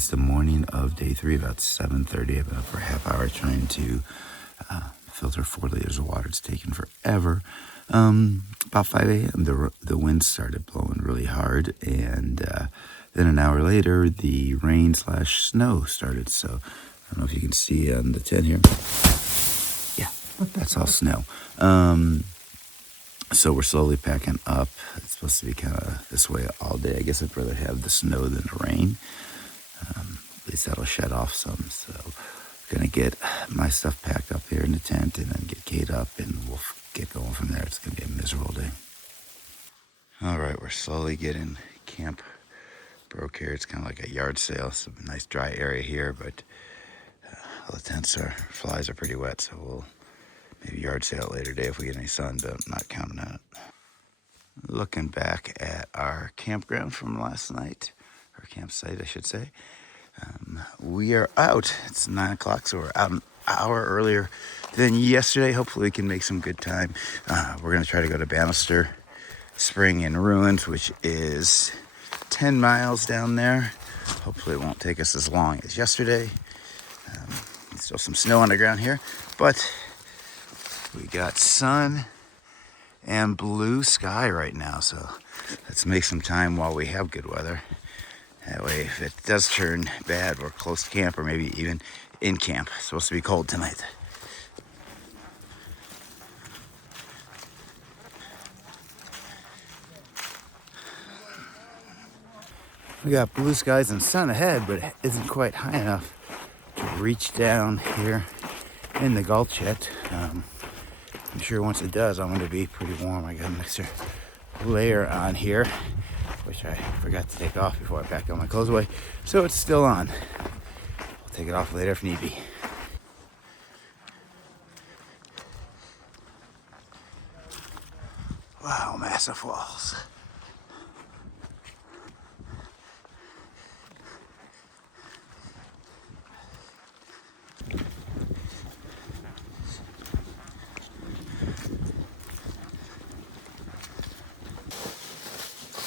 It's the morning of day 3, about 7:30. I've been up for a half hour trying to filter 4 liters of water. It's taken forever. About 5 a.m. the wind started blowing really hard, and then an hour later the rain/snow started. So I don't know if you can see on the tent here. Yeah, that's all snow. So we're slowly packing up. It's supposed to be kind of this way all day. I guess I'd rather have the snow than the rain. At least that'll shut off some. So I'm going to get my stuff packed up here in the tent and then get Kate up, and we'll get going from there. It's going to be a miserable day. All right, we're slowly getting camp broke here. It's kind of like a yard sale. It's a nice dry area here, but all the flies are pretty wet, so we'll maybe yard sale it later day if we get any sun, but I'm not counting on it. Looking back at our campground from last night, or campsite, I should say. We are out. It's 9 o'clock, so we're out an hour earlier than yesterday. Hopefully we can make some good time. We're going to try to go to Bannister Spring and Ruins, which is 10 miles down there. Hopefully it won't take us as long as yesterday. There's still some snow on the ground here, but we got sun and blue sky right now, so let's make some time while we have good weather. That way, if it does turn bad, we're close to camp or maybe even in camp. It's supposed to be cold tonight. We got blue skies and sun ahead, but it isn't quite high enough to reach down here in the Gulch yet. I'm sure once it does, I'm going to be pretty warm. I got an extra layer on here, which I forgot to take off before I packed all my clothes away. So it's still on. I'll take it off later if need be. Wow, massive falls.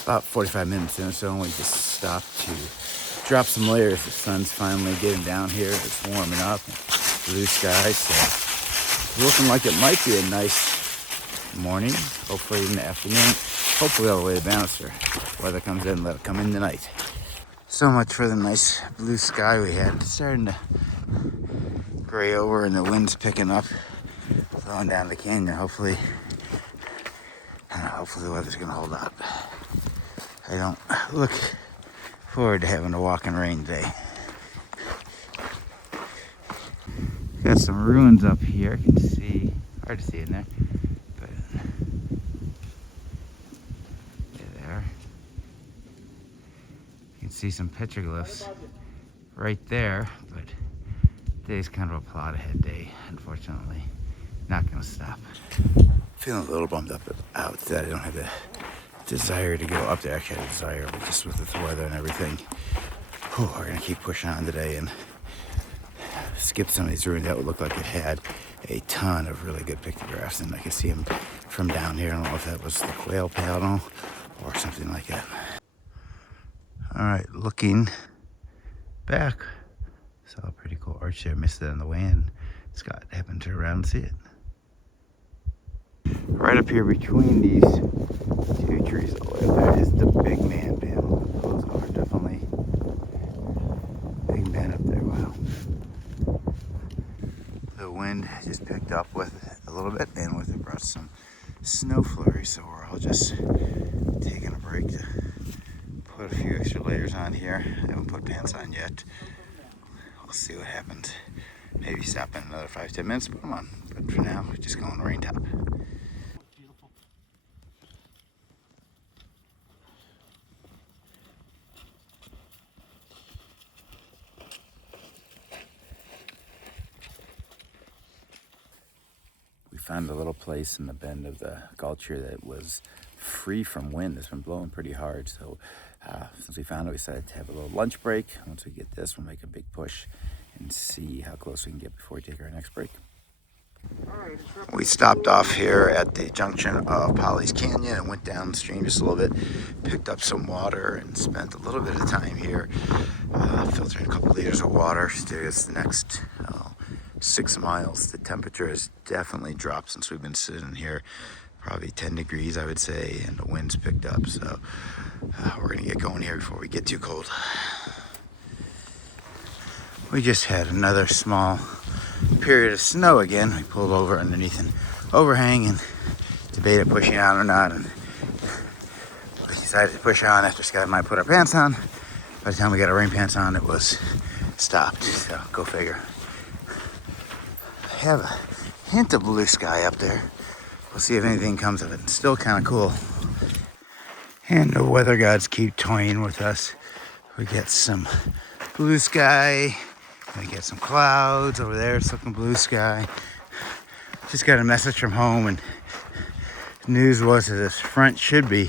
About 45 minutes in or so, and we just stopped to drop some layers. The sun's finally getting down here. It's warming up. Blue skies, so it's looking like it might be a nice morning. Hopefully in the afternoon. Hopefully all the way to Bannister. Weather comes in, let it come in tonight. So much for the nice blue sky we had. It's starting to gray over, and the wind's picking up, blowing down the canyon. Hopefully the weather's gonna hold out. I don't look forward to having to walk in rain today. Got some ruins up here. You can see, hard to see in there, but yeah, there. You can see some petroglyphs right there, but today's kind of a plot ahead day, unfortunately. Not gonna stop. Feeling a little bummed out that I don't have the desire to go up there. Actually, I had a desire, but just with the weather and everything, we're gonna keep pushing on today and skip some of these ruins. That would look like it had a ton of really good pictographs, and I could see them from down here. I don't know if that was the quail panel or something like that. All right, looking back, saw a pretty cool arch there. Missed it on the way in. Scott happened to turn around and see it. Right up here between these 2 trees all the way up there is the big man panel. Those are definitely big man up there. Wow. The wind just picked up with it a little bit, and with it brought some snow flurries, so we're all just taking a break to put a few extra layers on here. I haven't put pants on yet. We'll see what happens. Maybe stop in another 5-10 minutes, put them on. But for now, we're just going rain top. We found a little place in the bend of the Gulch here that was free from wind. It's been blowing pretty hard, so since we found it, we decided to have a little lunch break. Once we get this, we'll make a big push and see how close we can get before we take our next break. We stopped off here at the junction of Polly's Canyon and went downstream just a little bit, picked up some water, and spent a little bit of time here filtering a couple liters of water. It's the next 6 miles. The temperature has definitely dropped since we've been sitting here, probably 10 degrees, I would say, and the wind's picked up. So we're gonna get going here before we get too cold. We just had another small period of snow again. We pulled over underneath an overhang and debated pushing on or not, and we decided to push on after Scott and I put our pants on. By the time we got our rain pants on, it was stopped, so go figure. I have a hint of blue sky up there. We'll see if anything comes of it. It's still kind of cool. And the weather gods keep toying with us. We get some blue sky. We get some clouds over there. It's looking blue sky. Just got a message from home, and the news was that this front should be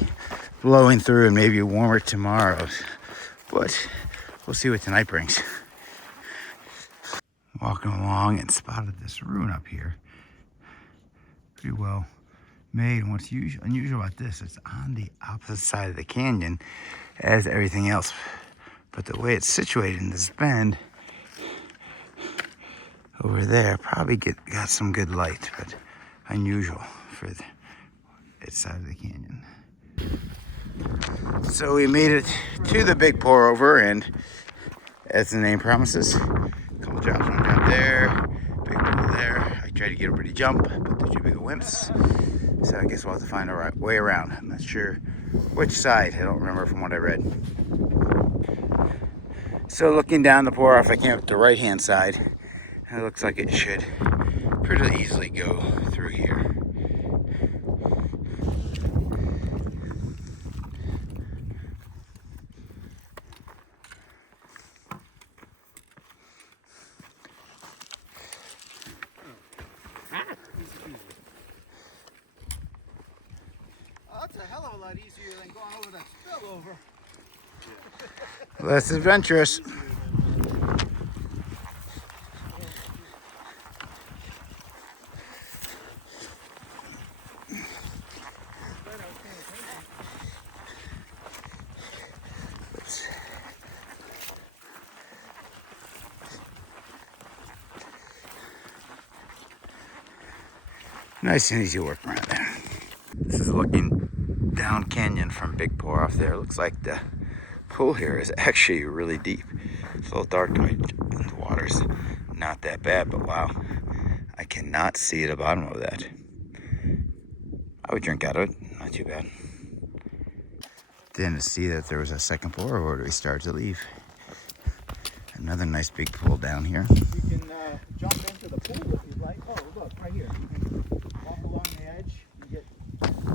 blowing through and maybe warmer tomorrow. But we'll see what tonight brings. Walking along and spotted this ruin up here. Pretty well made. And what's unusual about this, it's on the opposite side of the canyon as everything else. But the way it's situated in this bend over there probably got some good light, but unusual for its side of the canyon. So we made it to the big pour over, and as the name promises, a couple drops, one drop there, big pool there. I tried to get everybody to jump, but they're too big of wimps. So I guess we'll have to find a way around. I'm not sure which side. I don't remember from what I read. So looking down the pour off, I came up the right hand side. It looks like it should pretty easily go through here. Oh, that's a hell of a lot easier than going over that spillover. Less adventurous. Nice and easy work around there. This is looking down canyon from Big Pour off there. It looks like the pool here is actually really deep. It's a little dark, the water's not that bad, but wow, I cannot see the bottom of that. I would drink out of it, not too bad. Didn't see that there was a second pour, or do we start to leave? Another nice big pool down here. You can jump into the pool if you'd like. Oh, look, right here. You can walk along the edge and get...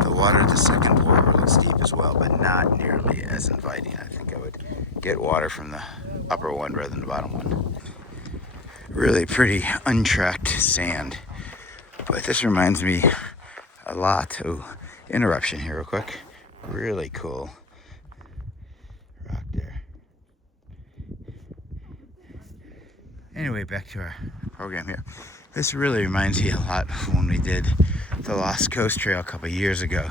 The water at the second pour looks deep as well, but not nearly as inviting. I think I would get water from the upper one rather than the bottom one. Really pretty untracked sand. But this reminds me a lot. Oh, interruption here real quick. Really cool rock there. Anyway, back to our program here. This really reminds me a lot of when we did the Lost Coast Trail a couple of years ago.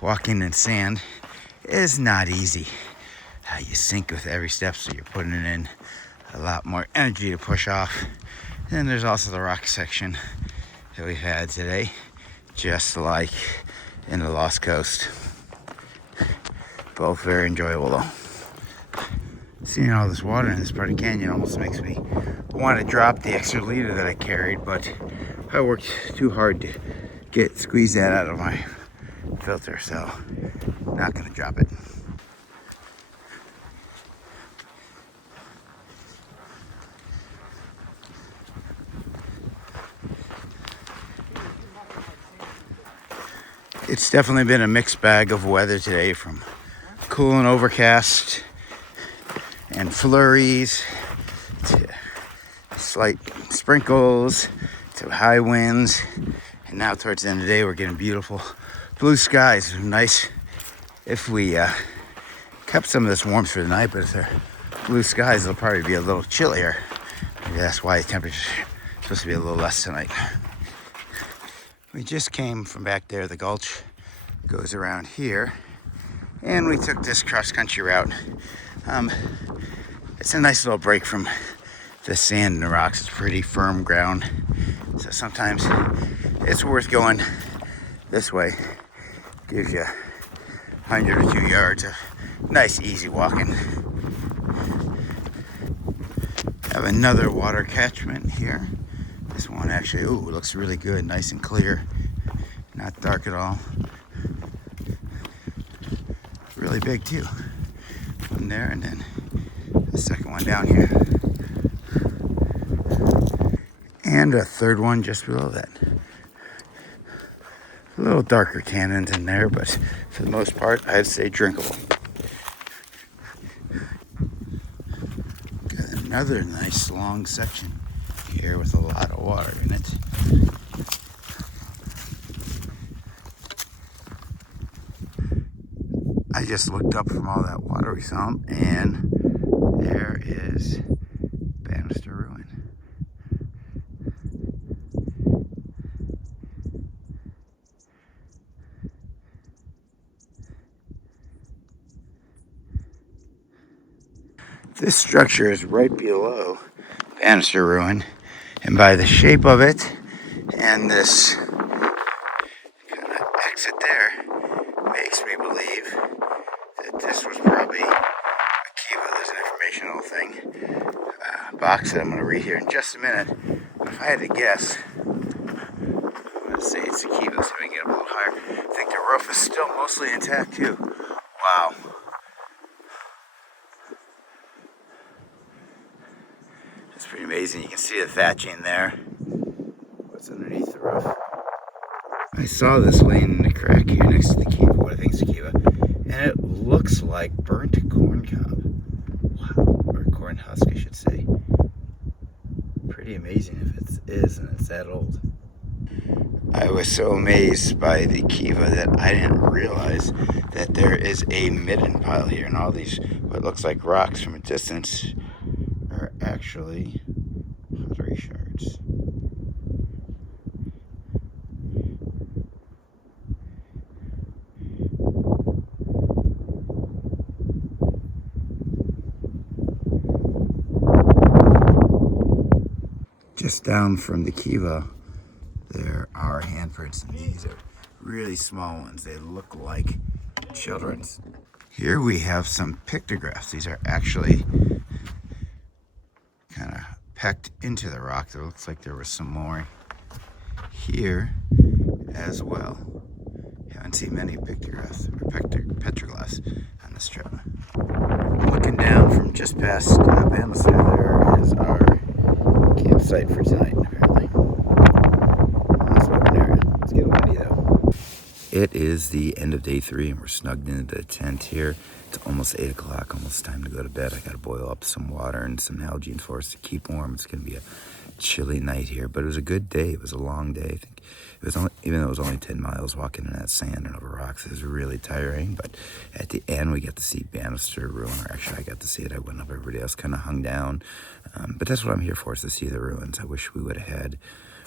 Walking in sand is not easy. You sink with every step, so you're putting it in a lot more energy to push off. Then there's also the rock section that we've had today, just like in the Lost Coast. Both very enjoyable though. Seeing all this water in this part of the canyon almost makes me want to drop the extra liter that I carried, but I worked too hard to squeeze that out of my filter, so not gonna drop it. It's definitely been a mixed bag of weather today, from cool and overcast and flurries to slight sprinkles to high winds, and now towards the end of the day we're getting beautiful blue skies. Nice if we kept some of this warmth for the night, but if they're blue skies it'll probably be a little chillier. Maybe that's why the temperature's supposed to be a little less tonight. We just came from back there. The Gulch goes around here, and we took this cross-country route. It's a nice little break from the sand and the rocks. It's pretty firm ground, so sometimes it's worth going this way. Gives you 100 or 2 yards of nice, easy walking. Have another water catchment here. This one actually, ooh, looks really good, nice and clear, not dark at all. Really big too. One there, and then the second one down here. And a third one just below that. A little darker canyons in there, but for the most part, I'd say drinkable. Got another nice long section here with a lot of water in it. I just looked up from all that water we saw, and there is Banister Ruin. This structure is right below Banister Ruin, and by the shape of it and this kind of exit there makes me believe that this was probably a kiva. There's an informational thing, box that I'm going to read here in just a minute. But if I had to guess, I'm going to say it's a kiva, so we can get up a little higher. I think the roof is still mostly intact too. Wow. It's pretty amazing. You can see the thatching there. What's underneath the roof? I saw this laying in the crack here next to the kiva, what I think is the kiva, and it looks like burnt corn cob. Wow, or corn husk, I should say. Pretty amazing if it is and it's that old. I was so amazed by the kiva that I didn't realize that there is a midden pile here, and all these what looks like rocks from a distance are actually pottery shards. Just down from the kiva, there are handprints, and these are really small ones. They look like children's. Here we have some pictographs. These are actually kind of pecked into the rock. There looks like there was some more here as well. Haven't seen many pictographs or petroglyphs on this trip. Looking down from just past Banister, there is our campsite for tonight, apparently. Nice open area. It's getting windy though. It is the end of day 3, and we're snugged into the tent here. It's almost 8 o'clock, almost time to go to bed. I gotta boil up some water and some Nalgene for us to keep warm. It's gonna be a chilly night here, but it was a good day. It was a long day. I think it was only, even though it was only 10 miles walking in that sand and over rocks, it was really tiring. But at the end, we got to see Banister Ruin, or actually I got to see it. I went up, everybody else kind of hung down. But that's what I'm here for, is to see the ruins. I wish we would have had,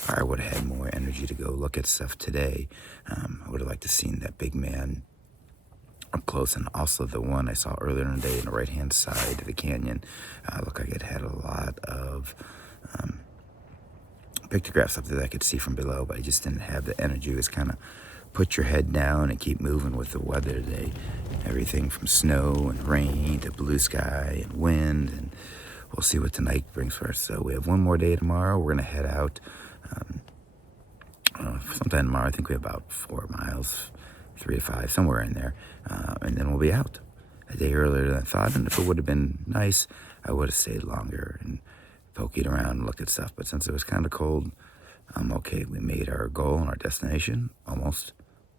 or I would have had more energy to go look at stuff today. I would have liked to seen that big man up close, and also the one I saw earlier in the day on the right-hand side of the canyon. Looked like it had a lot of pictographs up there that I could see from below, but I just didn't have the energy. It was kind of put your head down and keep moving with the weather today. Everything from snow and rain to blue sky and wind, and we'll see what tonight brings for us. So we have one more day tomorrow. We're going to head out sometime tomorrow. I think we have about 4 miles, 3 to 5, somewhere in there, and then we'll be out a day earlier than I thought. And if it would have been nice, I would have stayed longer and poked around and looked at stuff. But since it was kind of cold, I'm okay. We made our goal and our destination almost.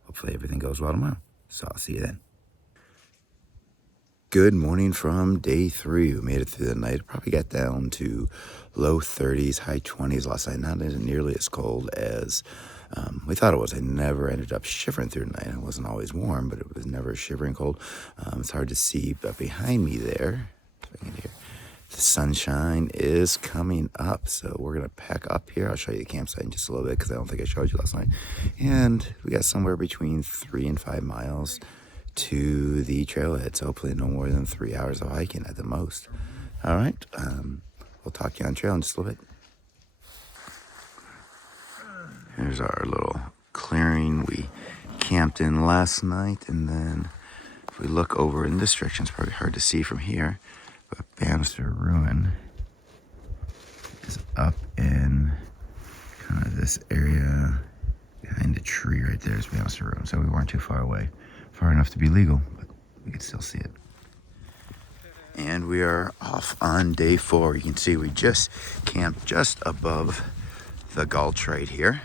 Hopefully everything goes well tomorrow. So I'll see you then. Good morning from day 3. We made it through the night. Probably got down to low 30s, high 20s last night. Not nearly as cold as we thought it was. I never ended up shivering through the night. It wasn't always warm, but it was never shivering cold. It's hard to see, but behind me there, if I can hear, The sunshine is coming up, so we're gonna pack up here. I'll show you the campsite in just a little bit because I don't think I showed you last night. And we got somewhere between 3 and 5 miles to the trailhead, so hopefully no more than 3 hours of hiking at the most. All right, we'll talk to you on trail in just a little bit. Here's our little clearing we camped in last night, and then if we look over in this direction, it's probably hard to see from here, but Bannister Ruin is up in kind of this area behind the tree right there is Bannister Ruin. So we weren't too far away, far enough to be legal, but we could still see it. And we are off on day 4. You can see we just camped just above the Gulch right here.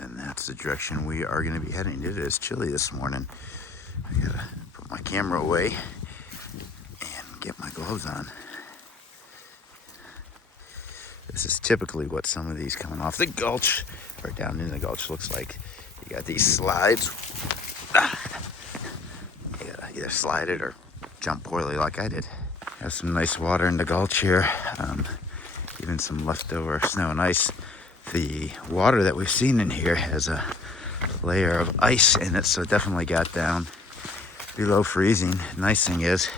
And that's the direction we are going to be heading. It is chilly this morning. I gotta put my camera away and get my gloves on. This is typically what some of these coming off the Gulch or down in the Gulch looks like. You got these slides. You gotta either slide it or jump poorly like I did. Have some nice water in the Gulch here. Even some leftover snow and ice. The water that we've seen in here has a layer of ice in it, so it definitely got down below freezing. Nice thing is,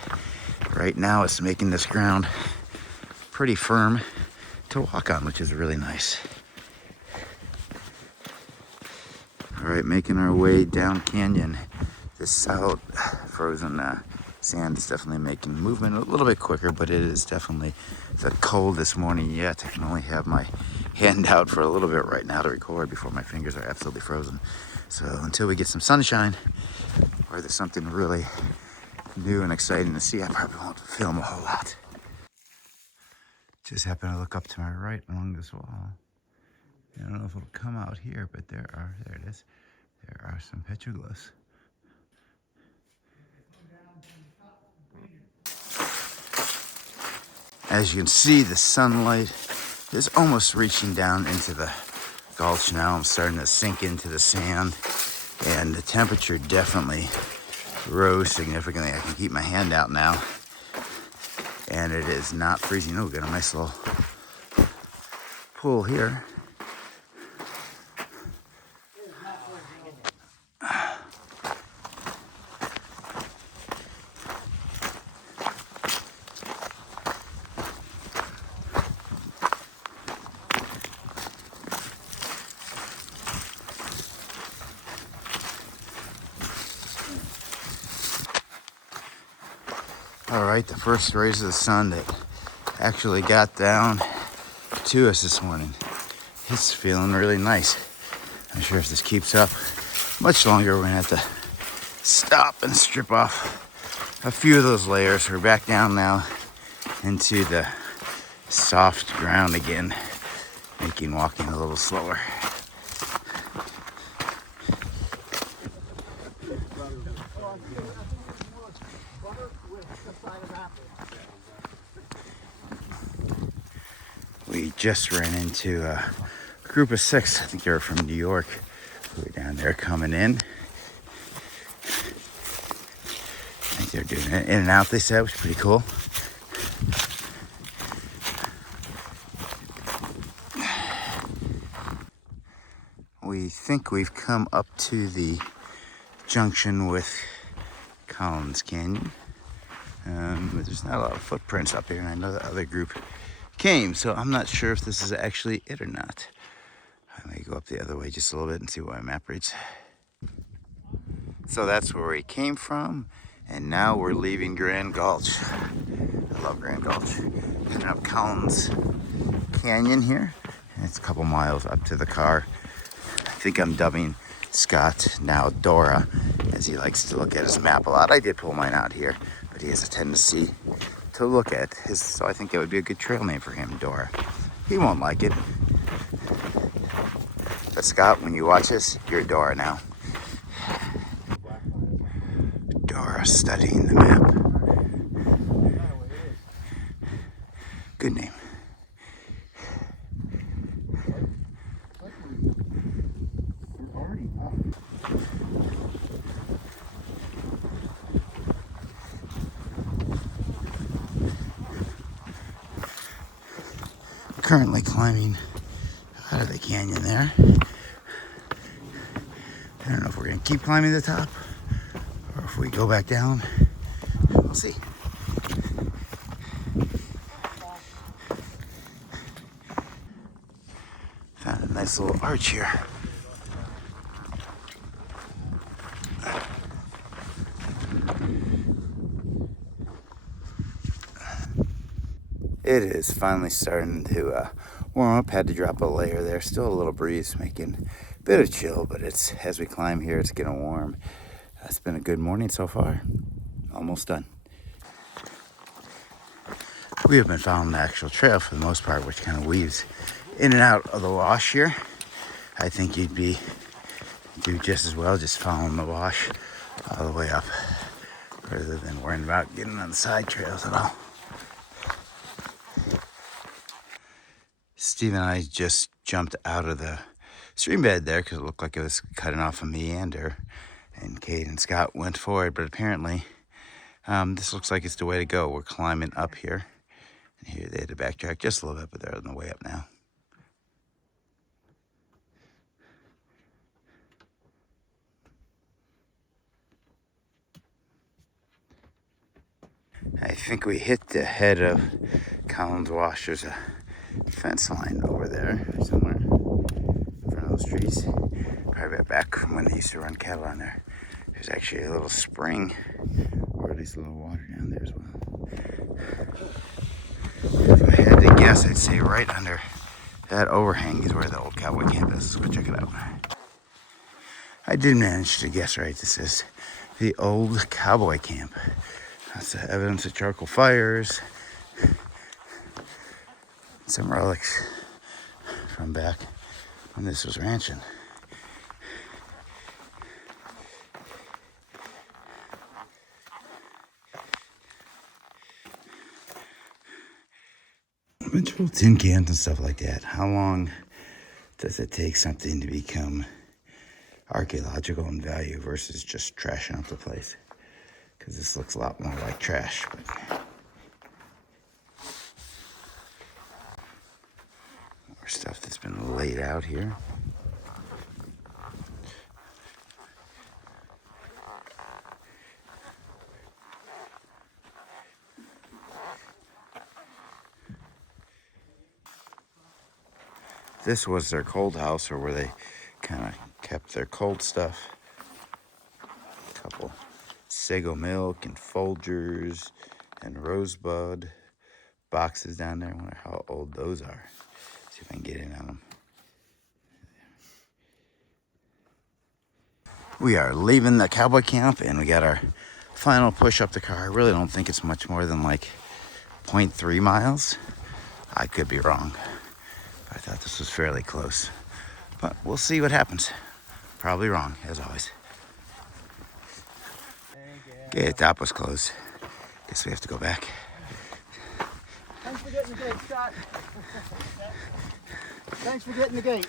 right now it's making this ground pretty firm to walk on, which is really nice. All right, making our way down canyon. This salt frozen sand is definitely making movement a little bit quicker, but it is definitely the coldest morning yet. I can only have my hand out for a little bit right now to record before my fingers are absolutely frozen. So until we get some sunshine or there's something really new and exciting to see, I probably won't film a whole lot. Just happened to look up to my right along this wall. I don't know if it'll come out here, but there it is. There are some petroglyphs. As you can see, the sunlight is almost reaching down into the Gulch now. I'm starting to sink into the sand, and the temperature definitely rose significantly. I can keep my hand out now, and it is not freezing. Oh, got a nice little pool here. All right, the first rays of the sun that actually got down to us this morning. It's feeling really nice. I'm sure if this keeps up much longer, we're gonna have to stop and strip off a few of those layers. We're back down now into the soft ground again, making walking a little slower. We just ran into a group of 6. I think they were from New York. We were down there coming in. I think they're doing it in and out, they said, which is pretty cool. We think we've come up to the junction with Collins Canyon. But there's not a lot of footprints up here, and I know the other group came, so I'm not sure if this is actually it or not. I may go up the other way just a little bit and see what my map reads. So that's where we came from, and now we're leaving Grand Gulch. I love Grand Gulch. Heading up Collins Canyon here, and it's a couple miles up to the car. I think I'm dubbing Scott now Dora, as he likes to look at his map a lot. I did pull mine out here, but he has a tendency to look at his, so I think that would be a good trail name for him, Dora. He won't like it. But Scott, when you watch this, you're Dora now. Dora studying the map. Good name. currently climbing out of the canyon there. I don't know if we're gonna keep climbing the top or if we go back down. We'll see. Found a nice little arch here. It is finally starting to warm up. Had to drop a layer there. Still a little breeze, making a bit of chill, but it's as we climb here, it's getting warm. It's been a good morning so far. Almost done. We have been following the actual trail for the most part, which kind of weaves in and out of the wash here. I think you'd do just as well just following the wash all the way up rather than worrying about getting on the side trails at all. Steve and I just jumped out of the stream bed there because it looked like it was cutting off a meander, and Kate and Scott went forward, but apparently this looks like it's the way to go. We're climbing up here, and here they had to backtrack just a little bit, but they're on the way up now. I think we hit the head of Collins Wash. There's a fence line over there somewhere in front of those trees. Probably back when they used to run cattle on there. There's actually a little spring, or at least a little water down there as well. If I had to guess, I'd say right under that overhang is where the old cowboy camp is. Let's go check it out. I did manage to guess right. This is the old cowboy camp. That's the evidence of charcoal fires. Some relics from back when this was ranching. Eventual tin cans and stuff like that. How long does it take something to become archaeological in value versus just trashing up the place? Because this looks a lot more like trash. But more stuff that's been laid out here. This was their cold house, or where they kind of kept their cold stuff. A couple sago milk and Folgers and Rosebud boxes down there. I wonder how old those are. See if I can get in on them. We are leaving the cowboy camp, and we got our final push up the car. I really don't think it's much more than like 0.3 miles. I could be wrong. I thought this was fairly close, but we'll see what happens. Probably wrong, as always. Okay, the top was closed. Guess we have to go back. Thanks for getting the gate, Scott. Thanks for getting the gate.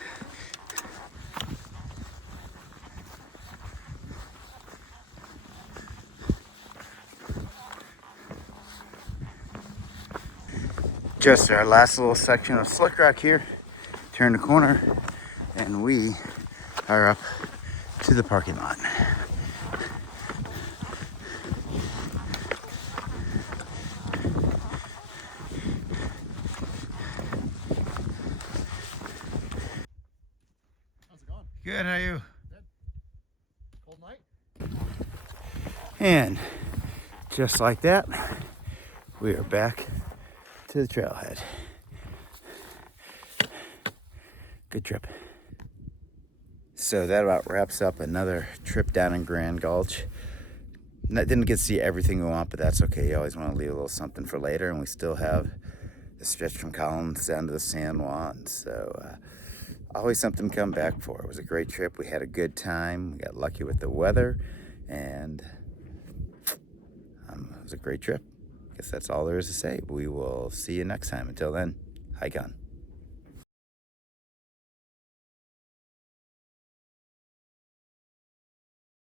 Just our last little section of slick rock here. Turn the corner, and we are up to the parking lot. How's it going? Good, how are you? Good. Cold night? And just like that, we are back to the trailhead. Good trip. So that about wraps up another trip down in Grand Gulch. Didn't get to see everything we want, but that's okay. You always want to leave a little something for later, and we still have the stretch from Collins down to the San Juan. So always something to come back for. It was a great trip. We had a good time. We got lucky with the weather, and it was a great trip. I guess that's all there is to say. We will see you next time. Until then, hike on.